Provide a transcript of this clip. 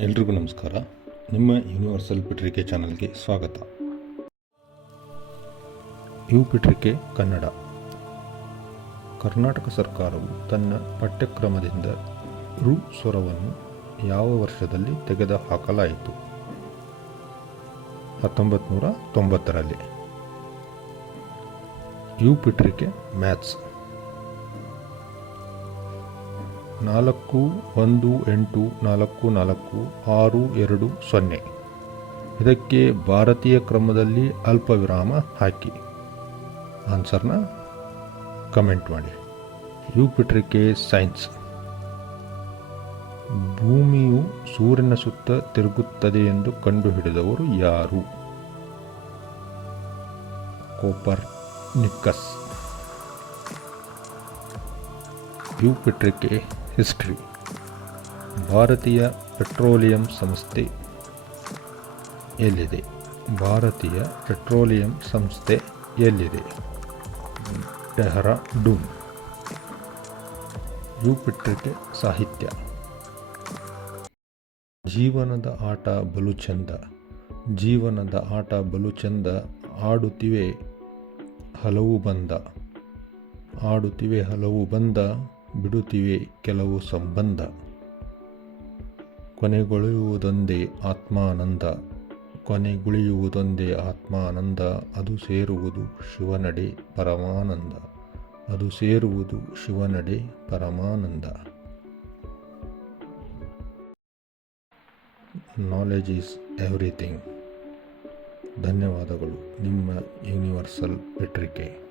ಎಲ್ರಿಗೂ ನಮಸ್ಕಾರ. ನಿಮ್ಮ ಯೂನಿವರ್ಸಲ್ ಪತ್ರಿಕೆ ಚಾನಲ್ಗೆ ಸ್ವಾಗತ. ಯು ಪತ್ರಿಕೆ ಕನ್ನಡ. ಕರ್ನಾಟಕ ಸರ್ಕಾರವು ತನ್ನ ಪಠ್ಯಕ್ರಮದಿಂದ ಋ ಸ್ವರವನ್ನು ಯಾವ ವರ್ಷದಲ್ಲಿ ತೆಗೆದುಹಾಕಲಾಯಿತು? 1990ರಲ್ಲಿ. ಯು ಪತ್ರಿಕೆ ಮ್ಯಾಥ್ಸ್. 41844620. ಇದಕ್ಕೆ ಭಾರತೀಯ ಕ್ರಮದಲ್ಲಿ ಅಲ್ಪ ವಿರಾಮ ಹಾಕಿ ಆನ್ಸರ್ನ ಕಮೆಂಟ್ ಮಾಡಿ. ಯು ಪತ್ರಿಕೆ ಸೈನ್ಸ್. ಭೂಮಿಯು ಸೂರ್ಯನ ಸುತ್ತ ತಿರುಗುತ್ತದೆ ಎಂದು ಕಂಡುಹಿಡಿದವರು ಯಾರು? ಕೋಪರ್ನಿಕಸ್. ಯು ಪತ್ರಿಕೆ ಹಿಸ್ಟ್ರಿ. ಭಾರತೀಯ ಪೆಟ್ರೋಲಿಯಂ ಸಂಸ್ಥೆ ಎಲ್ಲಿದೆ? ಭಾರತೀಯ ಪೆಟ್ರೋಲಿಯಂ ಸಂಸ್ಥೆ ಎಲ್ಲಿದೆ? ಡೆಹ್ರಾಡೂನ್. ಯು ಪತ್ರಿಕೆ ಸಾಹಿತ್ಯ. ಜೀವನದ ಆಟ ಬಲು ಚಂದ, ಜೀವನದ ಆಟ ಬಲು ಚಂದ, ಆಡುತ್ತಿವೆ ಹಲವು ಬಂದ, ಆಡುತ್ತಿವೆ ಹಲವು ಬಂದ, ಬಿಡುತ್ತಿವೆ ಕೆಲವು ಸಂಬಂಧ, ಕೊನೆಗೊಳ್ಳುವುದೊಂದೇ ಆತ್ಮಾನಂದ, ಕೊನೆಗುಳಿಯುವುದೊಂದೇ ಆತ್ಮಾನಂದ, ಅದು ಸೇರುವುದು ಶಿವನಡೆ ಪರಮಾನಂದ, ಅದು ಸೇರುವುದು ಶಿವನಡೆ ಪರಮಾನಂದ. Knowledge is everything. ಧನ್ಯವಾದಗಳು. ನಿಮ್ಮ ಯೂನಿವರ್ಸಲ್ ಪತ್ರಿಕೆ.